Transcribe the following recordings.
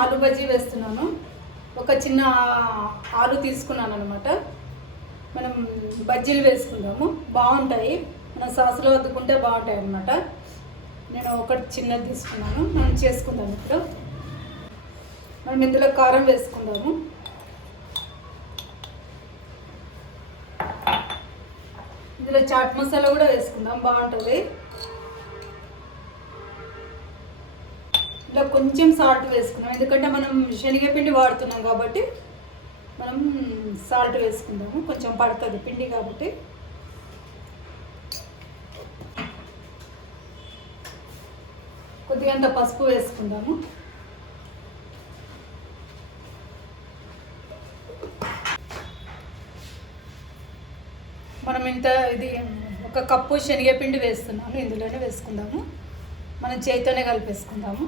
ఆలు బజ్జీ వేస్తున్నాను. ఒక చిన్న ఆలు తీసుకున్నాను అనమాట. మనం బజ్జీలు వేసుకుందాము, బాగుంటాయి. మనం సాసులో వద్దుకుంటే బాగుంటాయి అన్నమాట. నేను ఒకటి చిన్నది తీసుకున్నాను. మనం చేసుకుందాం. ఇప్పుడు మనం ఇందులో కారం వేసుకుందాము. ఇందులో చాట్ మసాలా కూడా వేసుకుందాం, బాగుంటుంది. ఇలా కొంచెం సాల్ట్ వేసుకుందాం, ఎందుకంటే మనం శనగపిండి వాడుతున్నాం కాబట్టి మనం సాల్ట్ వేసుకుందాము. కొంచెం పడుతుంది పిండి కాబట్టి. కొద్దిగంత పసుపు వేసుకుందాము. మనం ఇది ఒక కప్పు శనగపిండి వేస్తున్నాము, ఇందులోనే వేసుకుందాము. మనం చేతితోనే కలిపేసుకుందాము.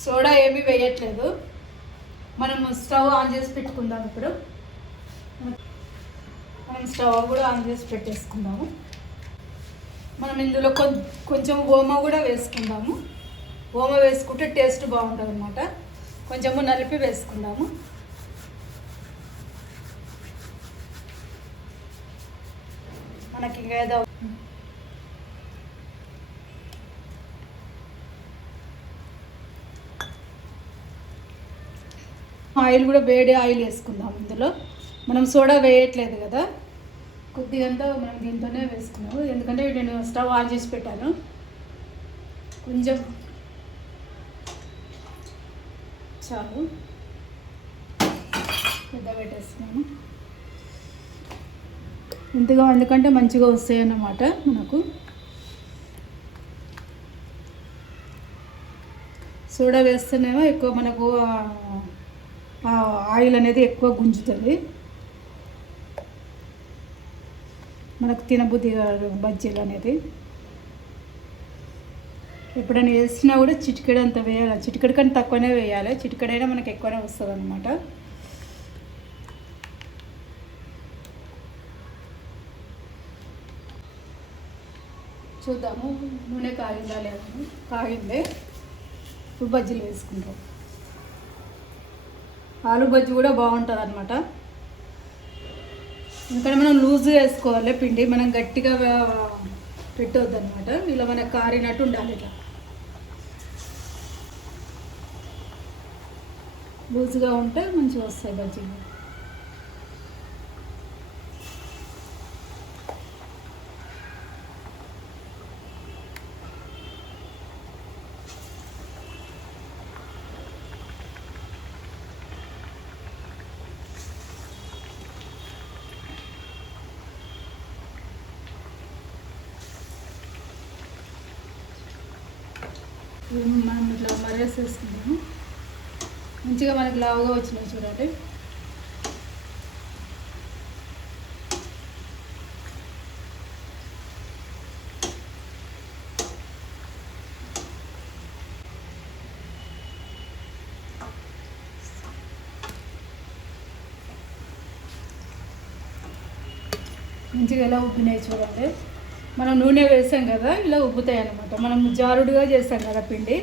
సోడా ఏమీ వేయట్లేదు. మనం స్టవ్ ఆన్ చేసి పెట్టుకుందాం. ఇప్పుడు మనం స్టవ్ కూడా ఆన్ చేసి పెట్టేసుకుందాము. మనం ఇందులో కొంచెం ఓమ కూడా వేసుకుందాము. ఓమ వేసుకుంటే టేస్ట్ బాగుంటుంది అన్నమాట. కొంచెము నలిపి వేసుకుందాము. మనకి ఇంకా ఏదో ఆయిల్ కూడా వేడి ఆయిల్ వేసుకుందాం. ఇందులో మనం సోడా వేయట్లేదు కదా, కొద్దిగంతా మనం దీంతోనే వేసుకున్నాము. ఎందుకంటే నేను స్టవ్ ఆన్ చేసి పెట్టాను. కొంచెం చాలు, పెద్ద పెట్టేస్తున్నాము ఇంతగా, ఎందుకంటే మంచిగా వస్తాయి అన్నమాట మనకు. సోడా వేస్తేనేమో ఎక్కువ మనకు ఆయిల్ అనేది ఎక్కువ గుంజుతుంది, మనకు తినబుద్ధి బజ్జీలు అనేది. ఎప్పుడైనా వేసినా కూడా చిటికెడు అంత వేయాలి, చిటికెడు కంటే తక్కువనే వేయాలి. చిటికెడైనా మనకు ఎక్కువనే వస్తుంది అన్నమాట. చూద్దాము నూనె కాగిందా లేదా. కాగిందే. ఇప్పుడు బజ్జీలు వేసుకుంటాం. ఆలు బజ్జీ కూడా బాగుంటుంది అన్నమాట. ఎందుకంటే మనం లూజ్గా వేసుకోవాలి పిండి, మనం గట్టిగా పెట్టవద్దు అనమాట. ఇలా మనకు కారినట్టు ఉండాలి. ఇట్లా లూజ్గా ఉంటే మంచిగా వస్తాయి బజ్జీలు. మనం ఇట్లా మరేసేసుకుందాము. మంచిగా మనకి లావుగా వచ్చినాయి చూడండి. మంచిగా ఎలా ఉబ్బినాయి చూడండి. మనం నూనె వేసాం కదా, ఇలా ఉబ్బుతాయి అన్నమాట. మనం జారుడుగా చేస్తాం కదా పిండి,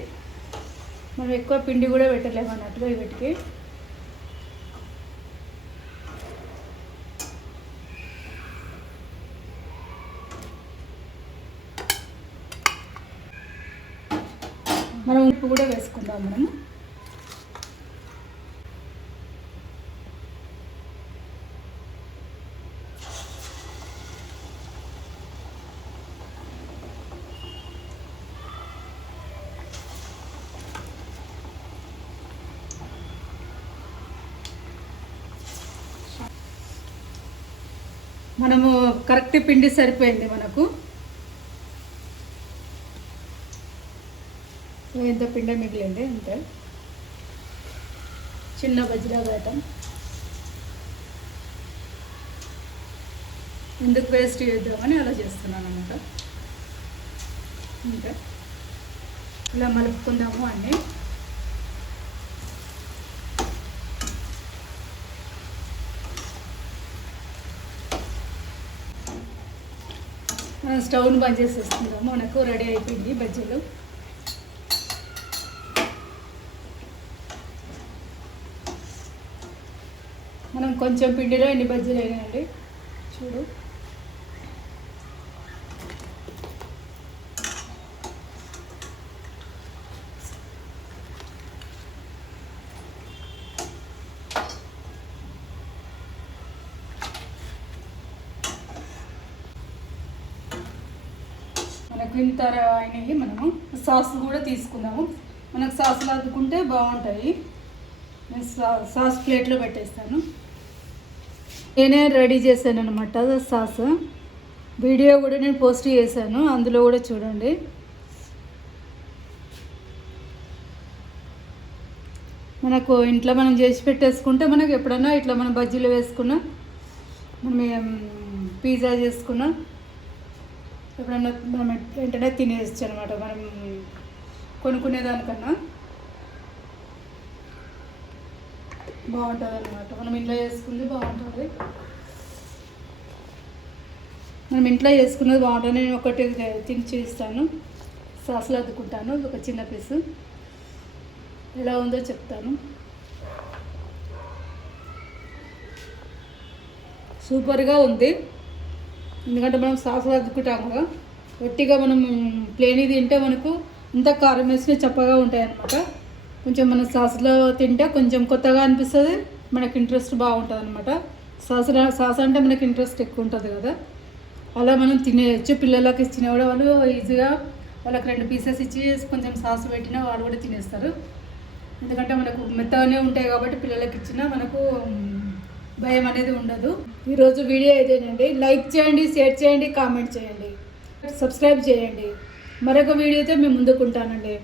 మనం ఎక్కువ పిండి కూడా పెట్టలేము అన్నట్టుగా వీటికి. మనం ఉప్పు కూడా వేసుకుందాం. మనము కరెక్ట్ పిండి సరిపోయింది మనకు. ఎంత పిండి మిగిలింది అంతే. చిన్న బజ్జీలా వేయటం ఎందుకు వేస్ట్ చేద్దామని అలా చేస్తున్నాను అన్నమాట. ఇంకా ఇలా మలుపుకుందాము అన్నీ. మనం స్టవ్ని బంద్ చేసేసుకుందాము. మనకు రెడీ అయిపోయింది బజ్జీలు. మనం కొంచెం పిండిలో ఎన్ని బజ్జీలు అయినాయండి చూడు. మనకు ఇంత అయినాయి. మనము సాస్ కూడా తీసుకుందాము. మనకు సాసులు అద్దుకుంటే బాగుంటాయి. నేను సాస్ ప్లేట్లో పెట్టేస్తాను. నేనే రెడీ చేశాను అనమాట సాస్. వీడియో కూడా నేను పోస్ట్ చేశాను, అందులో కూడా చూడండి. మనకు ఇంట్లో మనం చేసి పెట్టేసుకుంటే మనకు ఎప్పుడన్నా ఇట్లా మనం బజ్జీలు వేసుకున్నా, మనం పిజ్జా చేసుకున్నా ఎప్పుడన్నా మనం వెంటనే తినేయచ్చు అనమాట. మనం కొనుక్కునేదానికన్నా బాగుంటుంది అనమాట. మనం ఇంట్లో చేసుకుంది బాగుంటుంది. మనం ఇంట్లో చేసుకున్నది బాగుంటుంది. నేను ఒకటి తిని చూస్తాను, సాసులు అద్దుకుంటాను. ఒక చిన్న పీసు ఎలా ఉందో చెప్తాను. సూపర్గా ఉంది. ఎందుకంటే మనం సాసులు అద్దుకుంటాం కదా, గట్టిగా మనం ప్లేన్ తింటే మనకు ఇంత కారం వేసిన చప్పగా ఉంటాయి అన్నమాట. కొంచెం మన సాసులో తింటే కొంచెం కొత్తగా అనిపిస్తుంది, మనకు ఇంట్రెస్ట్ బాగుంటుంది అనమాట. సాస్ అంటే మనకి ఇంట్రెస్ట్ ఎక్కువ ఉంటుంది కదా, అలా మనం తినేయచ్చు. పిల్లలకి ఇచ్చిన కూడా వాళ్ళు ఈజీగా వాళ్ళకి 2 పీసెస్ ఇచ్చి కొంచెం సాస్ పెట్టినా వాళ్ళు కూడా తినేస్తారు. ఎందుకంటే మనకు మెత్తగానే ఉంటాయి కాబట్టి పిల్లలకి ఇచ్చినా మనకు భయం అనేది ఉండదు. ఈరోజు వీడియో ఇదేనండి. లైక్ చేయండి, షేర్ చేయండి, కామెంట్ చేయండి, సబ్స్క్రైబ్ చేయండి. మరొక వీడియోతో మేము ముందుకుంటానండి.